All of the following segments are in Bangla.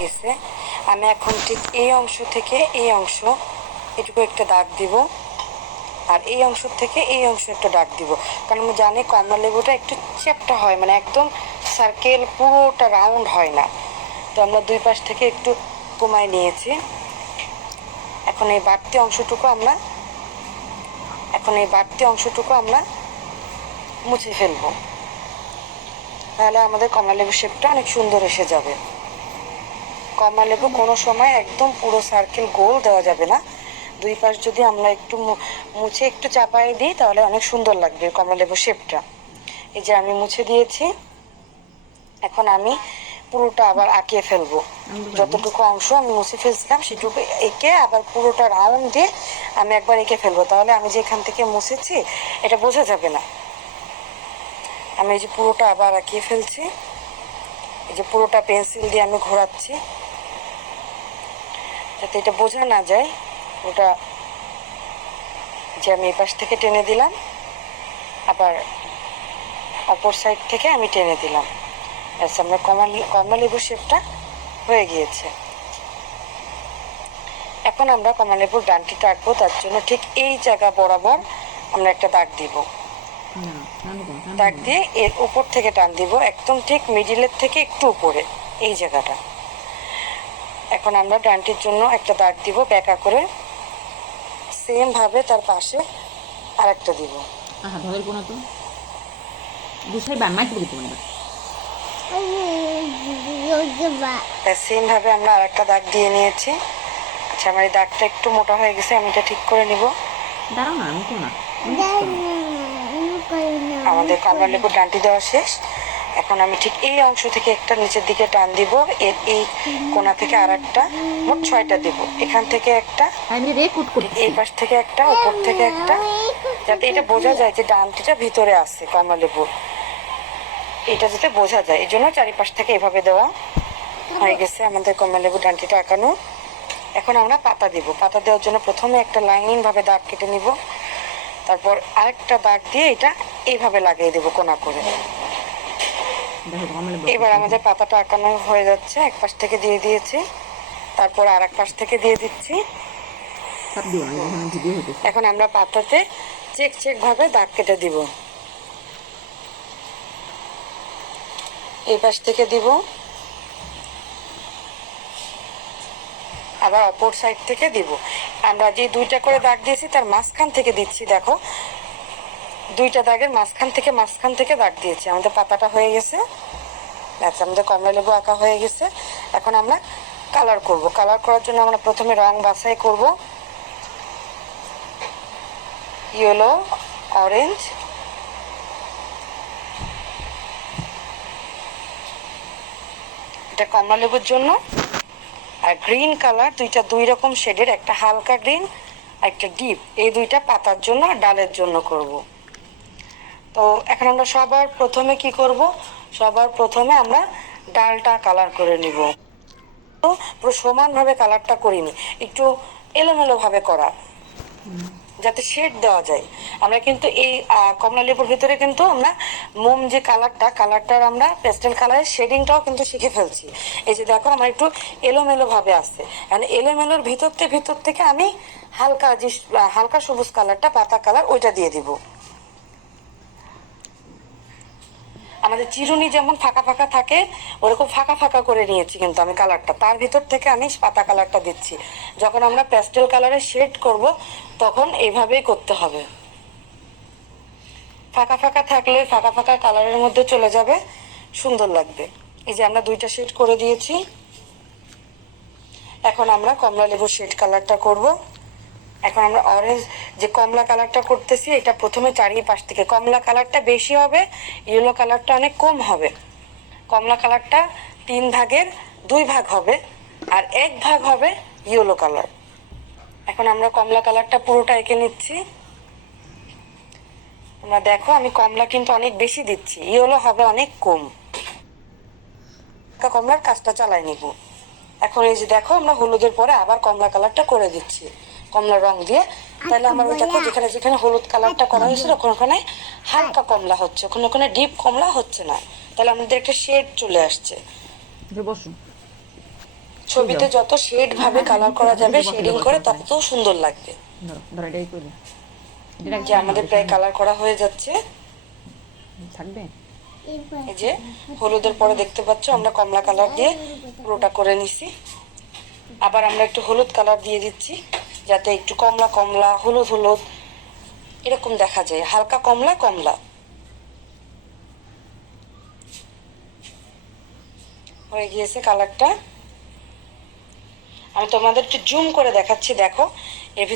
গেছে। আমি এখন ঠিক এই অংশ থেকে এই অংশ এটুকু একটা দাগ দিব, আর এই অংশ থেকে এই অংশ একটা দাগ দিব, কারণ আমি জানি কমলা লেবুটা একটু চ্যাপ্টা হয়, মানে একদম সার্কেল পুরোটা রাউন্ড হয় না। তো আমরা দুই পাশ থেকে একটু কমাই নিয়েছি। এখন এই বাড়তি অংশটুকু আমরা মুছে ফেলবো, তাহলে আমাদের কমলা লেবু শেপটা অনেক সুন্দর এসে যাবে। কমলা লেবু কোনো সময় একদম পুরো সার্কেল গোল দেওয়া যাবে না, দুই পাশ যদি আমরা একটু মুছে একটু চাপাই দিই তাহলে অনেক সুন্দর লাগবে কমলা লেবু শেপটা। এই যে আমি মুছে দিয়েছি, এখন আমি পুরোটা আবার আঁকিয়ে ফেলবো। যতটুকু অংশ আমি মুছে ফেলছিলাম সেটুকু এঁকে আবার পুরোটা রাউন্ড দিয়ে আমি একবার এঁকে ফেলবো, তাহলে আমি যেখান থেকে মুছেছি এটা বোঝা যাবে না। আমি এই যে পুরোটা আবার আঁকিয়ে ফেলছি, এই যে পুরোটা পেন্সিল দিয়ে আমি ঘোরাচ্ছি যাতে এটা বোঝা না যায়। ওটা যে আমি এই পাশ থেকে টেনে দিলাম, আবার অপর সাইড থেকে আমি টেনে দিলাম, ব্যাস আমরা কমলা লেবুর শেপটা হয়ে গিয়েছে। এখন আমরা কমলা লেবুর ডানটিটা আঁকবো, তার জন্য ঠিক এই জায়গা বরাবর আমরা একটা দাগ দিব। দাগ দিয়ে এর উপর থেকে টান দিব, একদম ঠিক মিডিলের থেকে একটু উপরে এই জায়গাটা। এখন আমরা ডানটির জন্য একটা দাগ দিব ব্যাকা করে, সেম ভাবে তার পাশে আরেকটা দিব। সেম ভাবে আমরা আরেকটা দাগ দিয়ে নিয়েছি। আচ্ছা, আমার এই দাগটা একটু মোটা হয়ে গেছে, আমি এটা ঠিক করে নিব। আমাদের কমলা লেবুর ডান্টি দেওয়া শেষ। এখন আমি ঠিক এই অংশ থেকে একটা নিচের দিকে টান দিব, এর এই কোণা থেকে আর একটা, মোট 6টা দিব। এখান থেকে একটা, এই পাশ থেকে একটা, উপর থেকে একটা, যাতে এটা বোঝা যায় যে ডান্টিটা ভিতরে আছে কমলা লেবুর, এটা যাতে বোঝা যায়, এই জন্য চারিপাশ থেকে এভাবে দেওয়া হয়ে গেছে আমাদের কমলা লেবুর ডান্টিটা আঁকানো। এখন আমরা পাতা দিব। পাতা দেওয়ার জন্য প্রথমে একটা লাইন ভাবে দাগ কেটে নিব, তারপর আরেকটা দাগ দিয়ে এটা এইভাবে লাগিয়ে দেবো কোনা করে। এবার আমাদের পাতাটা আঁকানো হয়ে যাচ্ছে, এক পাশ থেকে দিয়ে দিয়েছি, তারপর আর এক পাশ থেকে দিয়ে দিচ্ছি। এখন আমরা পাতাতে চেক চেক ভাবে দাগ কেটে দিব, এই পাশ থেকে দিব, আবার অপর সাইড থেকে দিব। আমরা যে দুইটা করে দাগ দিয়েছি তার মাঝখান থেকে দিচ্ছি, দেখো দুইটা দাগের মাঝখান থেকে দাগ দিয়েছি। আমাদের পাতাটা হয়ে গেছে, আচ্ছা আমাদের কমলা লেবু আঁকা হয়ে গেছে। এখন আমরা কালার করব। কালার করার জন্য আমরা প্রথমে রং বাছাই করব, ইয়েলো, অরেঞ্জ, এটা কমলা লেবুর জন্য, আর গ্রিন কালার দুই রকম শেডের, একটা হালকা গ্রিন আর একটা ডিপ, এই দুইটা পাতার জন্য আর ডালের জন্য করব। তো এখন আমরা সবার প্রথমে কি করব, সবার প্রথমে আমরা ডালটা কালার করে নিব। তো পুরো সমানভাবে কালারটা করিনি, একটু এলোমেলো ভাবে করা, যাতে শেড দেওয়া যায়। আমরা কিন্তু এই কমলা লেবুর ভিতরে কিন্তু আমরা মোম যে কালারটার আমরা পেস্টেল কালারের শেডিংটাও কিন্তু শিখে ফেলছি। এই যে দেখো আমার একটু এলোমেলো ভাবে আছে, মানে এলোমেলোর ভিতর থেকে আমি হালকা সবুজ কালারটা, পাতা কালার, ওইটা দিয়ে দিব। আমাদের চিরুনি যেমন ফাঁকা ফাঁকা থাকে ওরকম ফাঁকা ফাঁকা করে নিয়েছি কিন্তু আমি কালারটা, তার ভিতর থেকে আমি পাতা কালারটা দিচ্ছি। যখন আমরা প্যাস্টেল কালারের শেড করব তখন এইভাবেই করতে হবে, ফাঁকা ফাঁকা থাকলে ফাঁকা ফাঁকা কালারের মধ্যে চলে যাবে, সুন্দর লাগবে। এই যে আমরা দুইটা শেড করে দিয়েছি, এখন আমরা কমলা লেবুর শেড কালারটা করব। এখন আমরা অরেঞ্জ যে কমলা কালারটা করতেছি, এটা প্রথমে চারিপাশ থেকে, কমলা কালারটা বেশি হবে, ইয়েলো কালারটা অনেক কম হবে। কমলা কালারটা 3 ভাগের 2 ভাগ হবে, আর 1 ভাগ হবে ইয়েলো কালার। এখন আমরা কমলা কালারটা পুরোটা এঁকে নিচ্ছি। আমরা দেখো আমি কমলা কিন্তু অনেক বেশি দিচ্ছি, ইয়েলো হবে অনেক কম, কমলার কাজটা চালাই নিব। এখন এই যে দেখো আমরা হলুদের পরে আবার কমলা কালারটা করে দিচ্ছি কমলা রং দিয়ে, তাহলে আমার ওই দেখো যেখানে যেখানে হলুদ কালারটা করা হয়েছিল ওখানে হালকা কমলা হচ্ছে, ওখানে ডিপ কমলা হচ্ছে না, তাহলে আমাদের একটা শেড চলে আসছে। ছবিতে যত শেড ভাবে কালার করা যাবে, শেডিং করে তত সুন্দর লাগবে। ধরো এটাই করি। যে আমাদের প্রায় কালার করা হয়ে যাচ্ছে। থাকবে। এই যে হলুদের পরে দেখতে পাচ্ছ আমরা কমলা কালার দিয়ে পুরোটা করে নিছি। আবার আমরা একটু হলুদ কালার দিয়ে দিচ্ছি, যাতে একটু কমলা কমলা হলুদ হলুদ এরকম দেখা যায়, হালকা কমলা কমলা হয়ে গিয়েছে কালারটা। আমি তোমাদের একটু জুম করে দেখাচ্ছি, দেখো এর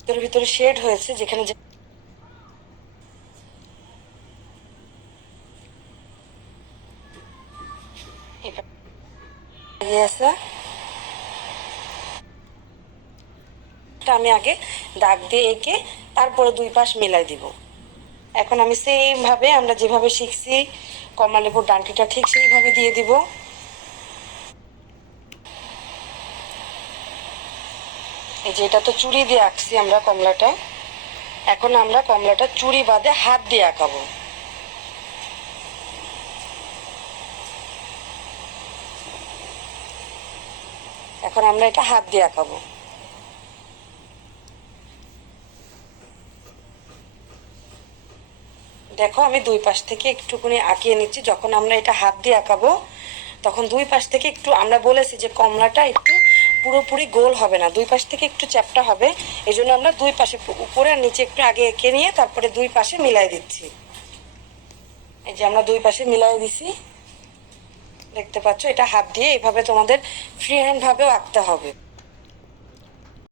ভিতরে ভিতরে শেড হয়েছে, যেখানে গিয়েছে। আমি আগে দাগ দিয়ে এঁকে তারপরে দুই পাশ মিলাই দিব। এখন আমি সেম ভাবে আমরা যেভাবে শিখছি কমলা লেবুর ডান্টিটা ঠিক সেইভাবে দিয়ে দিব। এই যে এটা তো চুড়ি দিয়ে আঁকছি আমরা কমলাটা, এখন আমরা কমলাটা চুড়ি বাদে হাত দিয়ে আঁকাবো। এখন আমরা এটা হাত দিয়ে আঁকাবো। দেখো আমি দুই পাশ থেকে একটুখানি আঁকিয়ে নিচ্ছি। যখন আমরা এটা হাত দিয়ে আঁকাবো তখন দুই পাশ থেকে একটু, আমরা বলেছি যে কমলাটা একটু পুরোপুরি গোল হবে না, দুই পাশ থেকে একটু চ্যাপ্টা হবে। এই জন্য আমরা দুই পাশে উপরে আর নিচে একটু আগে এঁকে নিয়ে তারপরে দুই পাশে মিলাই দিচ্ছি। এই যে আমরা দুই পাশে মিলাই দিছি, দেখতে পাচ্ছ। এটা হাত দিয়ে এইভাবে তোমাদের ফ্রি হ্যান্ড ভাবেও আঁকতে হবে।